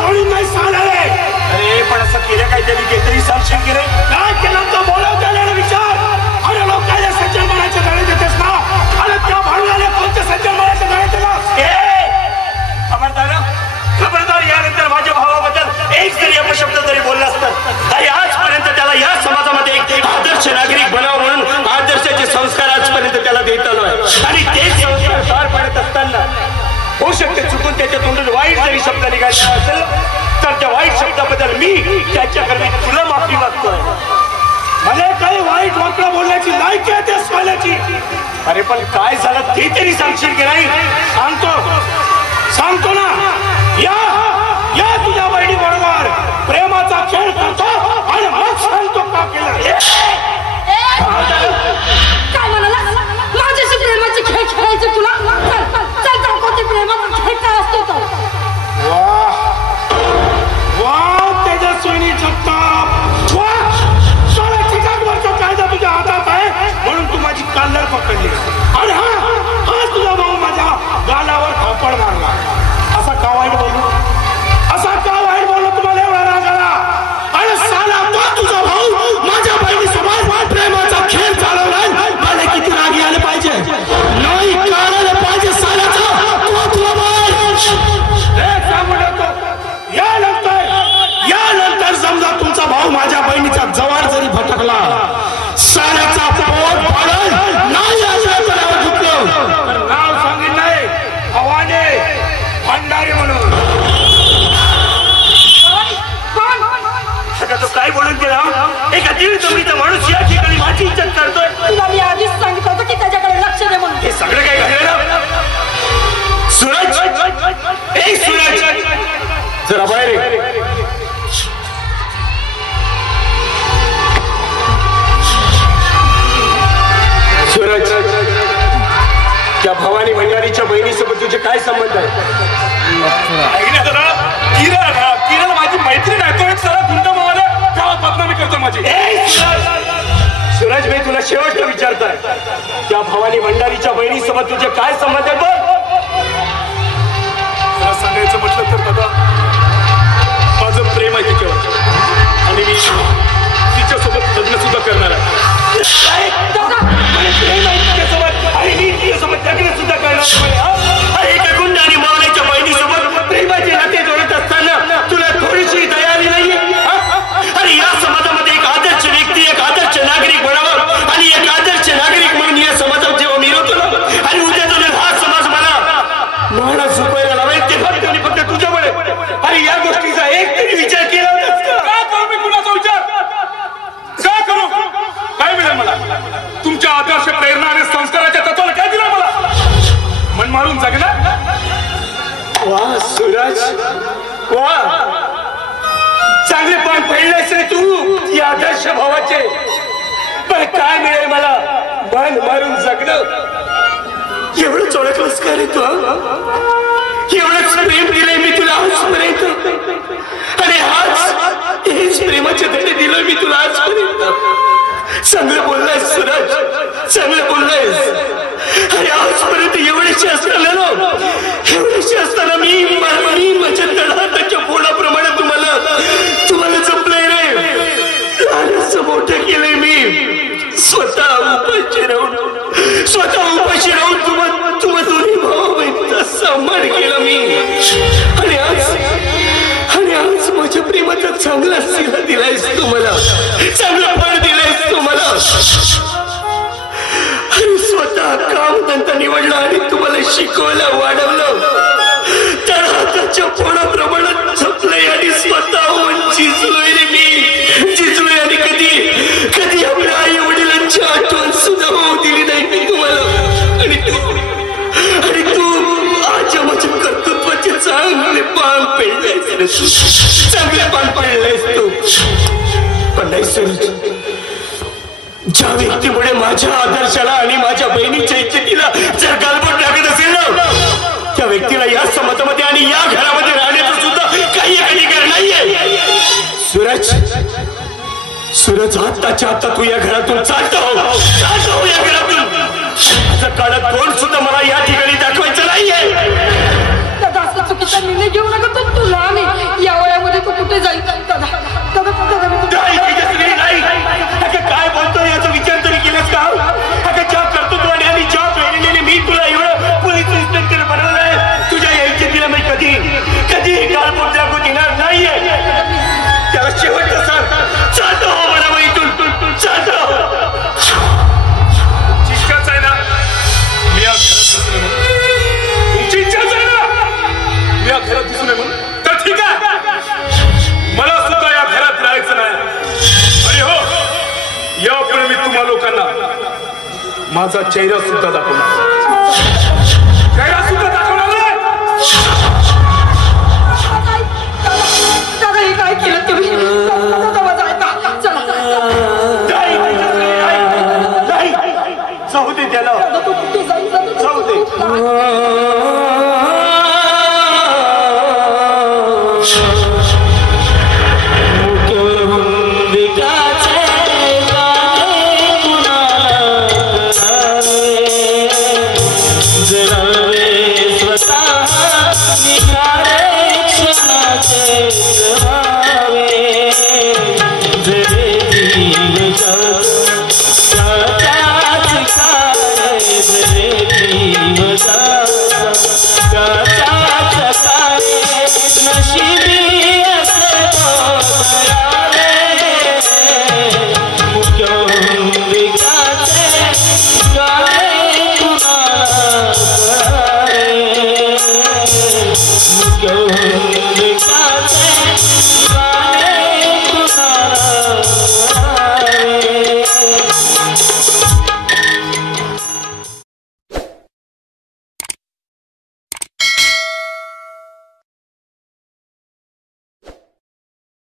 सोडून नाही चालले. अरे पण असं केलं काहीतरी काहीतरी सांगशील की रे? काय केलं तर बोलवता आलेला विचार. अरे लोक काय सज्जन म्हणायचे गळे देतेस ना. अरे त्या भांडणाने कोणते सज्जन म्हणायचे गळे देतेस. खबरदार यानंतर माझ्या भावाबद्दल एक जरी अपशब्द जरी बोलला असतात तरी आजपर्यंत त्याला या समाजामध्ये एक आदर्श नागरिक बनावं म्हणून आदर्शाचे संस्कार आजपर्यंत त्याला देत आलो आहे. आणि तेच संस्कार पार पाडत असताना होऊ शकते चुकून त्याच्या तोंडून वाईट जरी शब्द निघायचा असेल तर त्या वाईट शब्दाबद्दल मी त्याच्याकडे तुला माफी मागतोय. मला काही वाईट वाकडं बोलण्याची लायकी आहे त्या सोन्याची. अरे पण काय झालं ते तरी सांगशील की नाही? सांगतो ना. या तुझ्या बहिणी बरोबर प्रेमाचा खेळ करतो आणि मग सांगतो का केलं. काय म्हणाला? माझ्याशी प्रेमाचे खेळ खेळायचे तुला? चल कोणते प्रेमाचा खेळ काय असतो तो? वा तेजस्विनी जगताप. वा सोळा चिकागोचा कायदा तुझ्या हातात आहे म्हणून तू माझी काल्लर पकडली. आणि हा तुझा भाऊ माझ्या गालावर थापड मारला. असा का वाईट बोललो? असा का वाईट बोललो? तुम्हाला एवढा राग आला? अरे साला तो तुझा भाऊ माझ्या बहिणीसोबत प्रेमाचा खेळ चालवलाय. मला किती राग आले पाहिजे नाही कळायला पाहिजे साल्याचा. यानंतर समजा तुमचा भाऊ माझ्या बहिणीचा जवळ जरी भटकला साल्याचा पोट फाडल नाही असं तर नाव सांगितलं नाही हवाने भंडारी म्हणून. तो काय बोलून गेला? एका दीड जमिनीचा माणूस या ठिकाणी माझी इज्जत करतोय. तुला मी आधीच सांगितलं होतं की त्याच्याकडे लक्ष दे म्हणून. हे सगळं काय घडलं? सूरज ए सूरज जरा बाहेर. सूरज त्या भवानी भंडारीच्या बहिणीसोबत तुझे काय संबंध आहे? किरण माझी मैत्रीण आहे. तो एक सारा गुंडा मावाला गावात बदनामी करतो माझी. सूरज मी तुला शेवटचं विचारतोय त्या भवानी भंडारीच्या बहिणीसोबत तुझे काय संबंध आहे? तुला सांगायचं म्हटलं तर दादा माझं प्रेम आहे तिच्यावर आणि मी तिच्यासोबत लग्न सुद्धा करणार आहे. प्रेम आहे तिच्यासोबत आणि मी तिच्यासोबत लग्न सुद्धा करणार. एका गुंड आणि मावल्याच्या बहिणीसोबत प्रेमाचे नाते जोडत असताना तुला थोडीशी तयारी नाहीये? अरे या समाजामध्ये एक आदर्श व्यक्ती एक आदर्श नागरिक बनावं आणि एक आदर्श नागरिक म्हणून या समाजात जेव्हा मिळवतो ना आणि उद्या तुझा हा समाज मला म्हाडा झुपायला लावेल ते फक्त आणि फक्त तुझ्यामुळे. अरे या गोष्टीचा एक तरी विचार केला होतास का? काय करू मी कुणाचा विचार? काय करू? काय मिळेल मला? तुमच्या आदर्श प्रेरणा आणि संस्काराच्या तत्वाला काय दिलं मला? मन मारून जगणार. वा सूरज वा चांगले पण पडलेस रे तू या आदर्श भावाचे. पण काय मिळेल मला? मन मारून जगणं. एवढंच ओळखलंस का रे तू? एवढंच प्रेम दिलंय मी तुला आजपर्यंत. आणि आज हेच प्रेमाचे धडे दिलं मी तुला आजपर्यंत. चांगलं बोललायस सूरज, चांगलं बोललायस. अरे आजपर्यंत एवढेशी असताना मी माझ्या तळहाताच्या फोडाप्रमाणे तुम्हाला जपलंय रे. लहानसं मोठं केलंय मी. स्वतः उपाशी राहून तुम्हा दोन्ही भाऊ बहिणीचा सन्मान केला मी. आणि आज माझ्या प्रेमाचा चांगला सिला दिलायस तुम्हाला, चांगला फळ दिलायस तुम्हाला. आणि स्वतः कामधंदा निवडला आणि तुम्हाला शिकवलं वाढवलं. तर हाताच्या फोडाप्रमाणे झपलंय आणि स्वतः झिजलोय रे मी. झिजलोय आणि कधी आपल्या आई वडिलांची आठवण सुद्धा होऊ दिली नाही मी तुम्हाला. आणि तू आजच्या माझ्या कर्तृत्वाचे चांगले पान पेडलायस. चांगले पान पेडलायस तू. पण नाही सूरज, ज्या व्यक्तीमुळे माझ्या आदर्शाला आणि माझ्या बहिणीच्या इच्छेला जर गालबोट लागत असेल ना त्या व्यक्तीला या समाजामध्ये आणि या घरामध्ये राहण्याचं सुद्धा काही अधिकार नाहीये. सूरज आत्ताच्या आता तू या घरातून चालतो या घरातून. काळात कोण सुद्धा मला या ठिकाणी दाखवायचं नाहीये. दादा असं चुकीचा निर्णय घेऊ नका. तुला आणि या माझा चेहरा सुद्धा दाखवणार दादा हे काय केलं तुम्ही जाऊ दे त्याला जाऊ दे Go